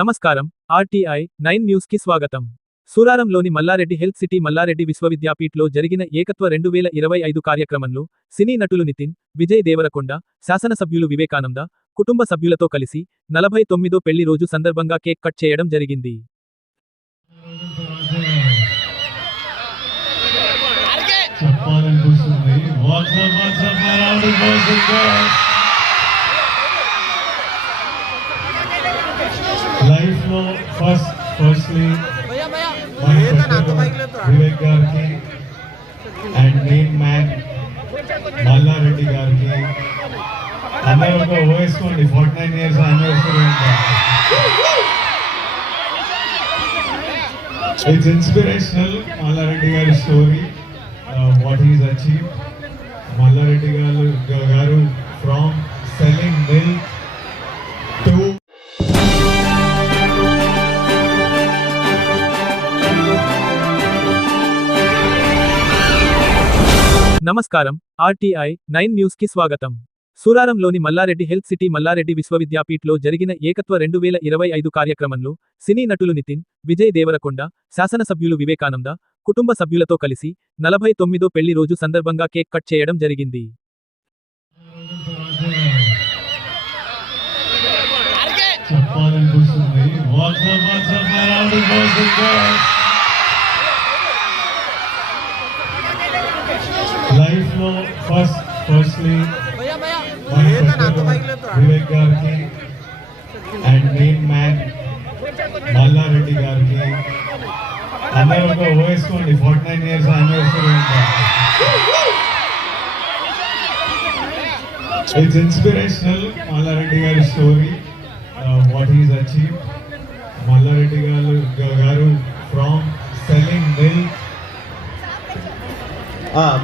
నమస్కారం. RTI nine న్యూస్కి స్వాగతం. సూరారంలోని మల్లారెడ్డి హెల్త్ సిటీ మల్లారెడ్డి విశ్వవిద్యాపీఠ్లో జరిగిన ఏకత్వ రెండు వేల ఇరవై ఐదు కార్యక్రమంలో సినీ నటులు నితిన్ విజయ్ దేవరకొండ శాసనసభ్యులు వివేకానంద కుటుంబ సభ్యులతో కలిసి నలభై తొమ్మిదో పెళ్ళి రోజు సందర్భంగా కేక్ కట్ చేయడం జరిగింది. చెప్పాలనిపిస్తుంది ఫస్ట్లీ వివేక్ గారికి అండ్ మెయిన్ మ్యాన్ మల్లారెడ్డి గారికి అందరూ ఒక వేసుకోండి forty nine years anniversary it's inspirational Mallareddy గారి స్టోరీ వాట్ ఈస్ అచీవ్ నమస్కారం. ఆర్టీఐ నైన్ న్యూస్కి స్వాగతం. సూరారంలోని మల్లారెడ్డి హెల్త్ సిటీ మల్లారెడ్డి విశ్వవిద్యాపీఠ్లో జరిగిన ఏకత్వ రెండు వేల ఇరవై ఐదు కార్యక్రమంలో సినీ నటులు నితిన్ విజయ్ దేవరకొండ శాసనసభ్యులు వివేకానంద కుటుంబ సభ్యులతో కలిసి నలభై తొమ్మిదో పెళ్ళి రోజు సందర్భంగా కేక్ కట్ చేయడం జరిగింది. చెప్పాలనిపిస్తుంది వాట్సాప్ వాట్సాప్ రౌండ్ లైఫ్లో ఫస్ట్ ఫస్ట్లీ వివేక్ గారికి అండ్ మెయిన్ మ్యాన్ మల్లారెడ్డి గారికి. అందరూ ఒక వేసుకోండి forty nine years anniversary it's inspirational Mallareddy గారి story what is achieve Mallareddy garu garu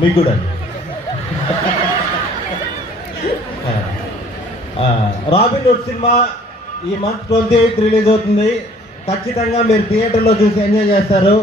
మీకు కూడా రాబిన్ హుడ్ సినిమా ఈ మంత్ ట్వంటీ ఎయిత్ రిలీజ్ అవుతుంది. ఖచ్చితంగా మీరు థియేటర్లో చూసి ఎంజాయ్ చేస్తారు.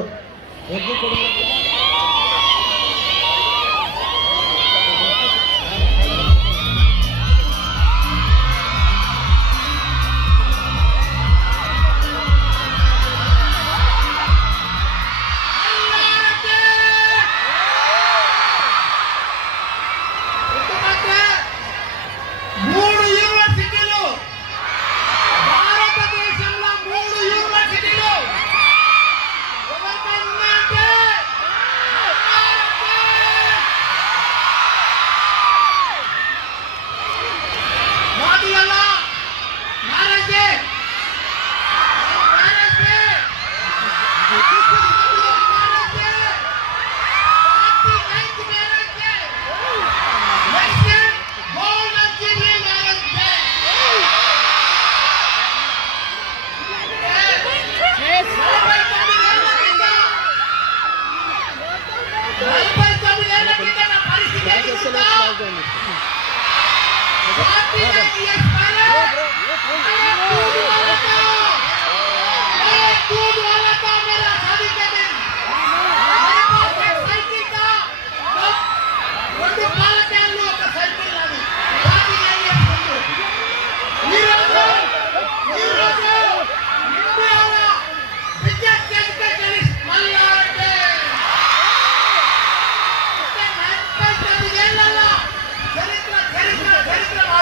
É tudo, Alatão! É tudo, Alatão!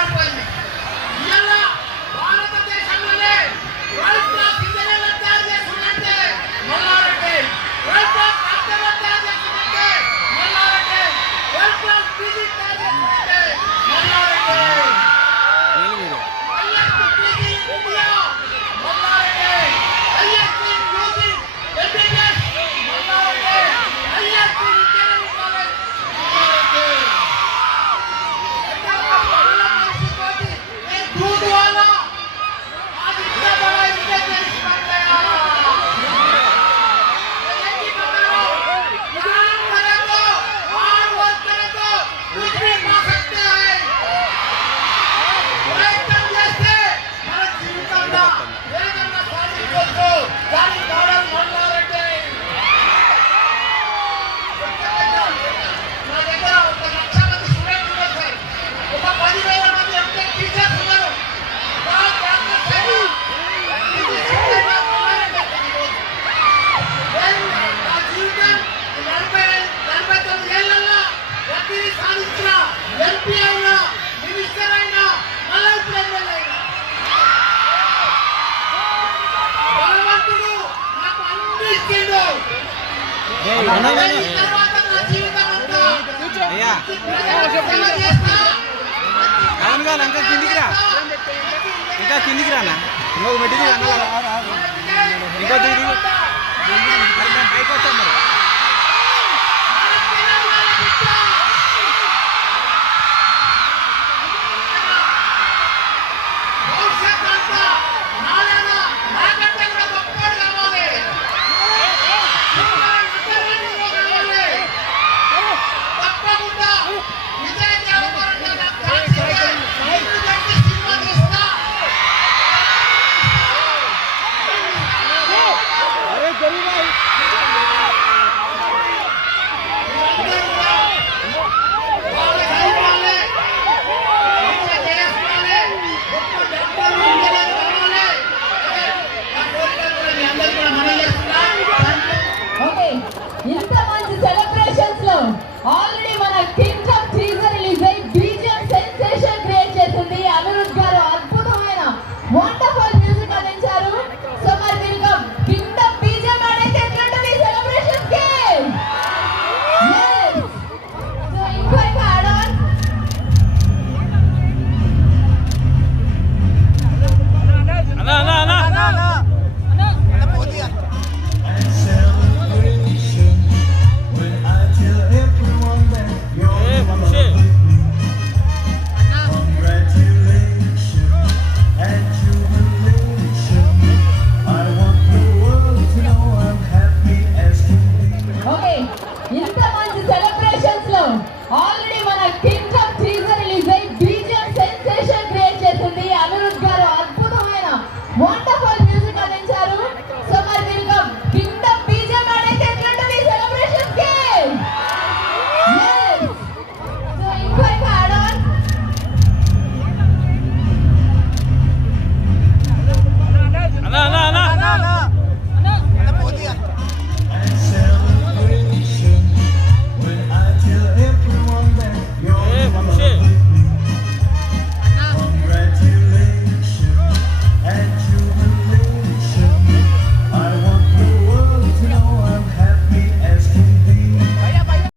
var koymuş. MP అయినా మినిస్టర్ అయినా మళ్ళీ ఎమ్మెల్యే అయినా. భగవంతుడు నాకు అన్ని ఇచ్చిండు. కిందికి రా. ఇంకా కిందికి రానా? ఇంకొక మెట్టికి ఇంకో దిగి అయిపోతాం మరి.